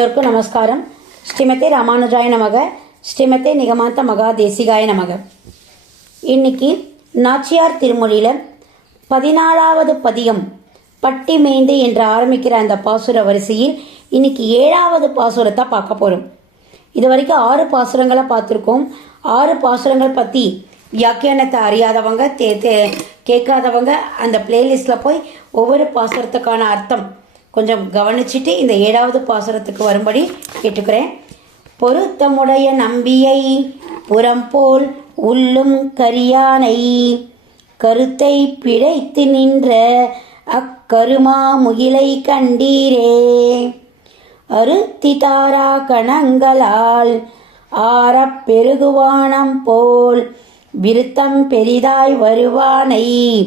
எல்லோருக்கும் நமஸ்காரம். ஸ்ரீமதி ராமானுஜாய நமக ஸ்ரீமதி நிகமாந்த மகா தேசிகாய நமக. இன்னைக்கு நாச்சியார் திருமொழியில் பதினாலாவது பதிகம் பட்டி மேய்ந்து என்று ஆரம்பிக்கிற அந்த பாசுர வரிசையில் இன்னைக்கு ஏழாவது பாசுரத்தை பார்க்க போகிறோம் இது வரைக்கும் ஆறு பாசுரங்களை பார்த்துருக்கோம். ஆறு பாசுரங்கள் பற்றி வியாக்கியானத்தை அறியாதவங்க தே தே கேட்காதவங்க அந்த பிளேலிஸ்ட்டில் போய் ஒவ்வொரு பாசுரத்துக்கான அர்த்தம் கொஞ்சம் கவனிச்சுட்டு இந்த ஏழாவது பாசுரத்துக்கு வரும்படி கேட்டுக்கிறேன். பொருத்தமுடைய நம்பியை புறம்போல் உள்ளும் கரியானை கருத்தை பிழைத்து நின்ற அக்கருமா முகிலை கண்டீரே. அருத்திதாரா கணங்களால் ஆறப் பெருகுவானம் போல் விருத்தம் பெரிதாய் வருவானை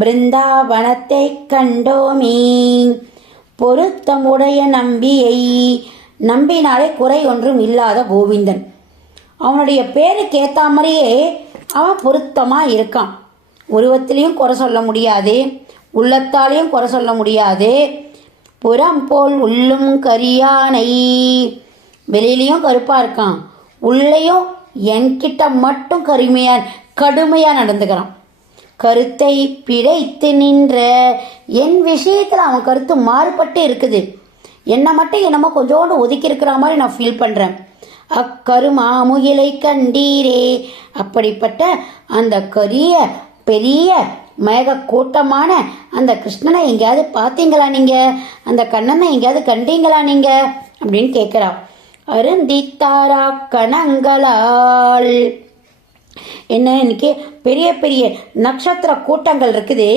பிருந்தாவனத்தைக் கண்டோமே. பொருத்தமுடைய நம்பியை நம்பினாலே குறை ஒன்றும் இல்லாத கோவிந்தன். அவனுடைய பேருக்கு ஏற்ற மாதிரியே அவன் பொருத்தமாக இருக்கான். உருவத்திலையும் குறை சொல்ல முடியாது உள்ளத்தாலையும் குறை சொல்ல முடியாது. புறம் போல் உள்ளும் கரியானை. வெளியிலையும் கருப்பாக இருக்கான். உள்ளேயும் என்கிட்ட மட்டும் கருமையாக கடுமையாக நடந்துக்கிறான். கருத்தை பிழைத்து நின்ற என் விஷயத்தில் அவன் கருத்து மாறுபட்டு இருக்குது. என்னை மட்டும் என்னமோ கொஞ்சோண்டு ஒதுக்கி இருக்கிற மாதிரி நான் ஃபீல் பண்ணுறேன் அக்கருமாமுகிலை கண்டீரே. அப்படிப்பட்ட அந்த கரிய பெரிய மேக கூட்டமான அந்த கிருஷ்ணனை எங்கேயாவது பார்த்தீங்களா நீங்கள் அந்த கண்ணனை எங்கேயாவது கண்டீங்களா நீங்கள் அப்படின்னு கேட்குறா அருந்தித்தாரா கணங்களால். என்ன இன்னைக்கு பெரிய பெரிய நட்சத்திர கூட்டங்கள் இருக்குது.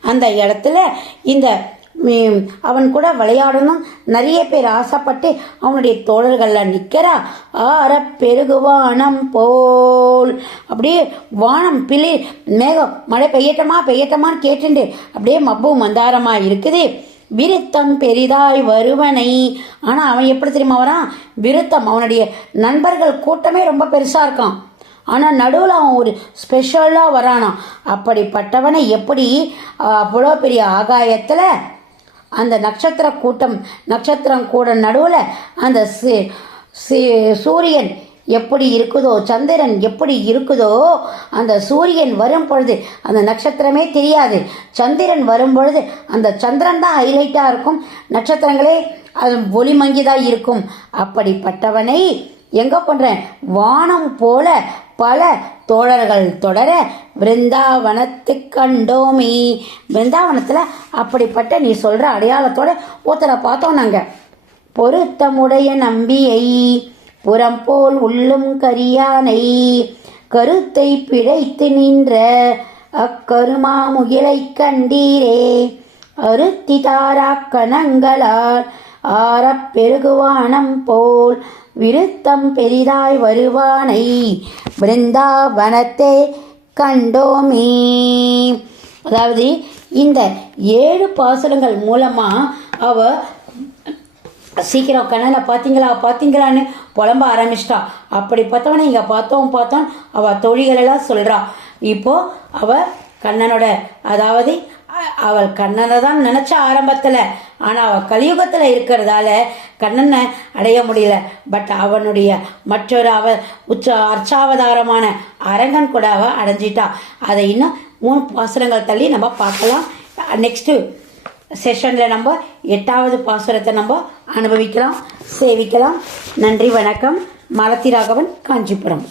அந்த இடத்துல இந்த அவன் கூட விளையாடணும். நிறைய பேர் ஆசைப்பட்டு அவனுடைய தோழர்களில் நிற்கிறா ஆற பெருகுவானம் போல். அப்படியே வானம் பிளி மேகம் மழை பெய்யட்டமா பெய்யட்டமான்னு கேட்டுண்டு. அப்படியே மப்பு மந்தாரமாக இருக்குது. விருத்தம் பெரிதாய் வருவனை. ஆனால் அவன் எப்படி தெரியுமா வரான்? விருத்தம். அவனுடைய நண்பர்கள் கூட்டமே ரொம்ப பெருசாக இருக்கான். ஆனால் நடுவில் அவன் ஒரு ஸ்பெஷலாக வரானாம். அப்படிப்பட்டவனை எப்படி அவ்வளோ பெரிய ஆகாயத்தில் அந்த நட்சத்திர கூட்டம் நட்சத்திரம் கூட நடுவில் அந்த சி- சி- சூரியன் எப்படி இருக்குதோ சந்திரன் எப்படி இருக்குதோ அந்த சூரியன் வரும் பொழுது அந்த நட்சத்திரமே தெரியாது. சந்திரன் வரும் பொழுது அந்த சந்திரன் தான் ஹைலைட்டாக இருக்கும். நட்சத்திரங்களே அது ஒளி மங்கிதான் இருக்கும். அப்படிப்பட்டவனை எங்கே பண்ணுறேன் வானம் போல பல தோழர்கள் தொடர பிருந்தாவனத்து கண்டோமே. பிருந்தாவனத்தில் அப்படிப்பட்ட நீ சொல்கிற அடையாளத்தோட ஒருத்தரை பார்த்தோம் நாங்கள் பொருத்தமுடைய நம்பியை புறம் போல் உள்ளும் கரியானை கருத்தை பிழைத்து நின்ற அக்கருமா முகிலை கண்டீரே அருத்திதாரா கணங்களால் ஆறப் பெருகுவானம் போல் விருத்தம் பெரிதாய் வருவானை. பிருந்தாவனத்தை கண்டோமே. அதாவது இந்த ஏழு பாசுரங்கள் மூலமாக அவ சீக்கிரம் கண்ணனை பார்த்தீங்களா பார்த்தீங்களான்னு புலம்ப ஆரம்பிச்சிட்டா. அப்படி பார்த்தவன இங்கே பார்த்தோம் பார்த்தோம் அவள் தொழிகளெல்லாம் சொல்கிறா இப்போது அவள் கண்ணனோட அதாவது அவள் கண்ணனை தான் நினச்ச ஆரம்பத்தில். ஆனால் அவள் கலியுகத்தில் இருக்கிறதால கண்ணனை அடைய முடியல. பட் அவனுடைய மற்றொரு அவ உச்ச அர்ச்சாவதாரமான அரங்கன் கூட அவ அடைஞ்சிட்டா. அதை இன்னும் மூணு பாசுரங்கள் தள்ளி நம்ம பார்க்கலாம். நெக்ஸ்ட்டு செஷனில் நம்ம எட்டாவது பாசுரத்தை நம்ம அனுபவிக்கலாம் சேவிக்கலாம். நன்றி வணக்கம். மலத்திராகவன் ராகவன் காஞ்சிபுரம்.